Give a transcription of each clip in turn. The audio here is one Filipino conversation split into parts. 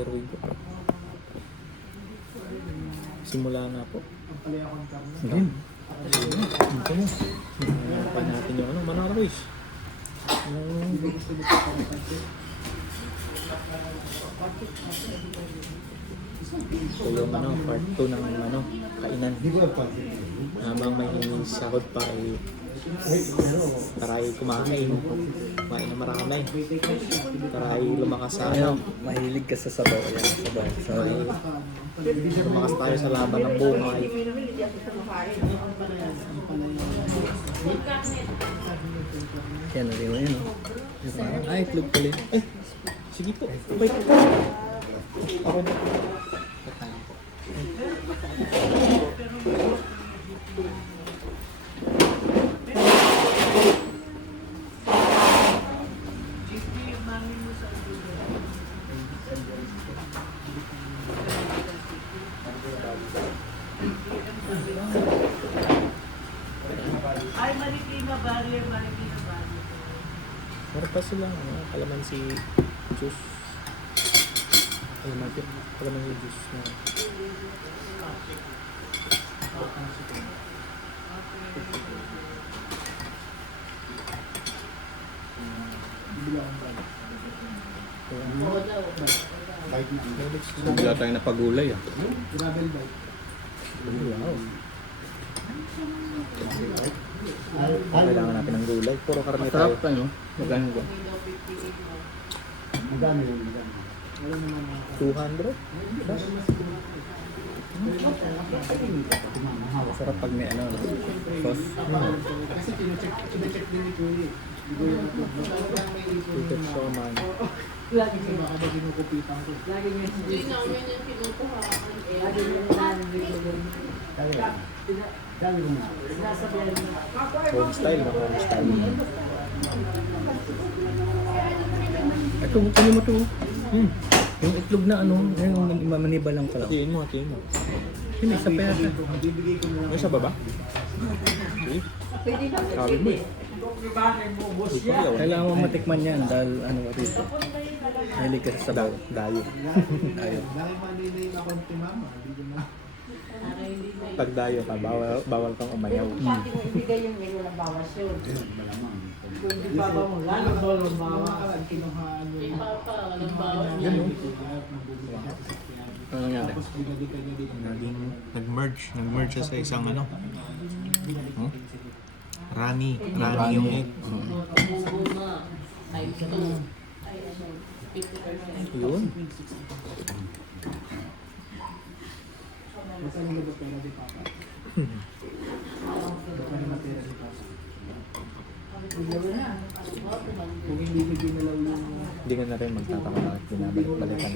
Airway po. Simula na po. Ayun. Ito mo. Pag natin yung ano, Manara Boys. Ito yung ano, part 2 ng ano, kainan. Habang may sahod pa ay para ay kumain na marami. Para ay lumakas sa ano. Mahilig ka sa sabaw. Ayan, sabaw. Sorry. Lumakas tayo sa laban ng buhay. Yan na rin yun. Ay, itlog pala yun. Eh, sige po. Wait po. Ako na. Ay, Marikina Barrio, Marikina Barrio. Meron pa sila, ano, kalamansi juice. Kalamansi juice na. Wala tayong napagulay ah. Wow. Kailangan natin ng gulay. Puro karne tayo. Masarap tayo. Magkano ba? 200? Masarap pag may ano, sauce. Ticket show man. Lagi sa baka na ginukupitan ko. Lagi nga hindi namin yung pinukuhaan. Lagi nga Home style na home style. Ito, kunin mo ito. Yung itlog na ano, yung mamaniba lang pala. Hatiin mo, hatiin mo. Yun, isa pa yata. May sa baba? Okay. Sabi mo eh. Kailangan mo matikman yan dahil ano ka rito. Mahilig ka sa sabaw. Dayo. Ayaw. Dahil manilay na akong timama. Hindi ko na. Pag dayo ka, bawal kang umayaw. Ibigay yung menu ng bawas yun. Kung di pa ba mo, lalo ba ang bawa? Kinuhaan mo. Ganun. Ano nangyari? Tapos pinadikan niya din. Nag-merge siya sa isang ano. Rani yung egg. Yun. Masaya mo ba pera di papa? Baka na pera di papa. Kung hindi ko ginalaw yung Hindi ka na rin magtataka bakit binabalik-balikan.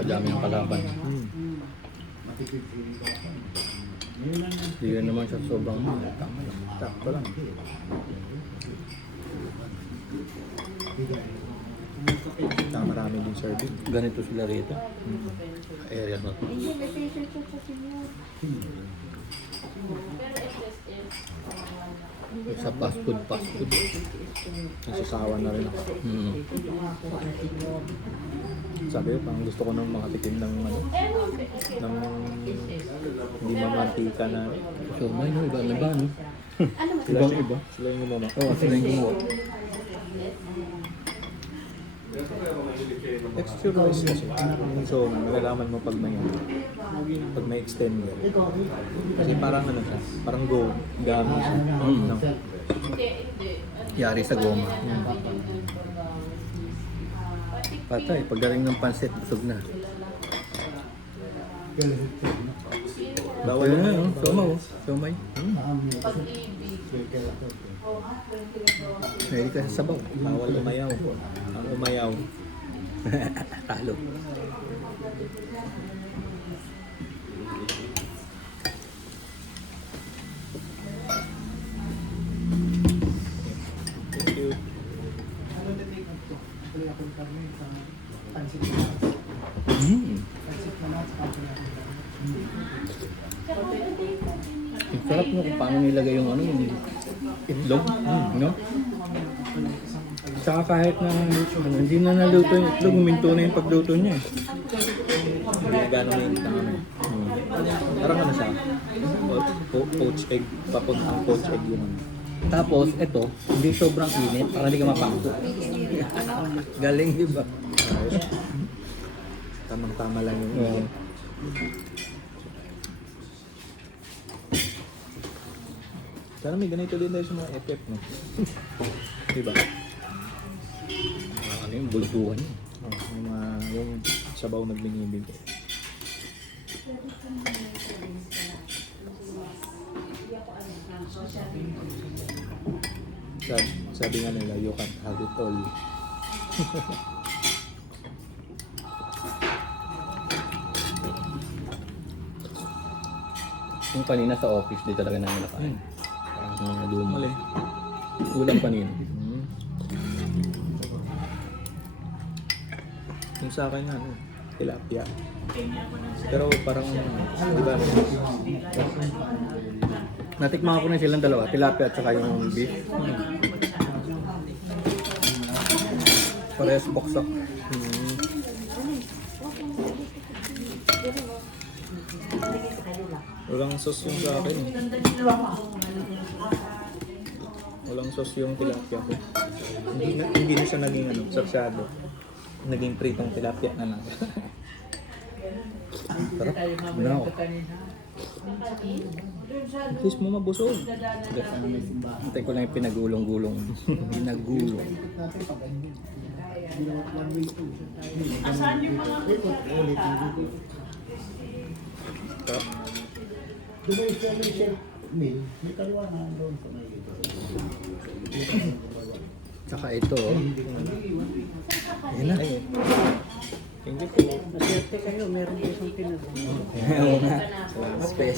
Kadami ang kalaban. Hindi yan naman siya sobrang tama lang. Sakto lang. Marami din serving. Ganito sila rito. Area na to. Hindi, may patient siya sa senior. Sa fast food. Nasusawa na rin ako. Sabi ko, parang gusto ko ng mga tikim ng ano, ng hindi mamantika na. So, may iba na ba, no? Sila Ibang-iba. Sila yung gumawa. Oo, sila yung gumawa. Texture wise kasi. So, malalaman mo pag may extender. Kasi parang ano siya, parang gummy siya. No? Yari sa goma. Patay, pagdating ng pansit, busog na. Bawal Ayun na na yun, somay. Somay. Mahilig ka sa sabaw. Bawal umayaw. Ang umayaw. Talo. Thank you. ano na take up ko? Actually akong karne sa pansit na lahat sa kapwa natin. Ang sarap mo kung paano nilagay yung ano, yung itlog. No? Tsaka kahit na hindi na naluto yung itlog, huminto na yung pagluto niya. Hindi na gano'ng mainit na ano. Parang ano siya, poached egg, papuntang poached egg yung ano. Tapos, ito, hindi sobrang init para hindi ka mapangko. Galing, di ba? Ayos. Tamang-tama lang yung Oo. Sana may ganito din tayo sa mga FF, no? Diba? Ano yung bulutuhan niya. Yung sabaw nagbinibig. Sabi nga nila, you can't have it all. Yung kanina sa office, di talaga namin nakain. Luma. Mali. Ulam kanina. Yung sa akin nga, ano, tilapia. Pero parang, di ba, Natikman ko na silang dalawa, tilapia at saka yung beef. Parehas boksak. walang sauce yung sa akin. Walang sauce yung tilapia ko. Hindi na siya naging ano, sarsado. Naging pritong tilapia na lang. Sarap. Muna ako. At least mo mabusog. Hintay ko lang yung pinagulong-gulong. Pinagulong. Sarap. Tsaka ito. Ayan na. Ayun. Thank you po. Oo nga. Special.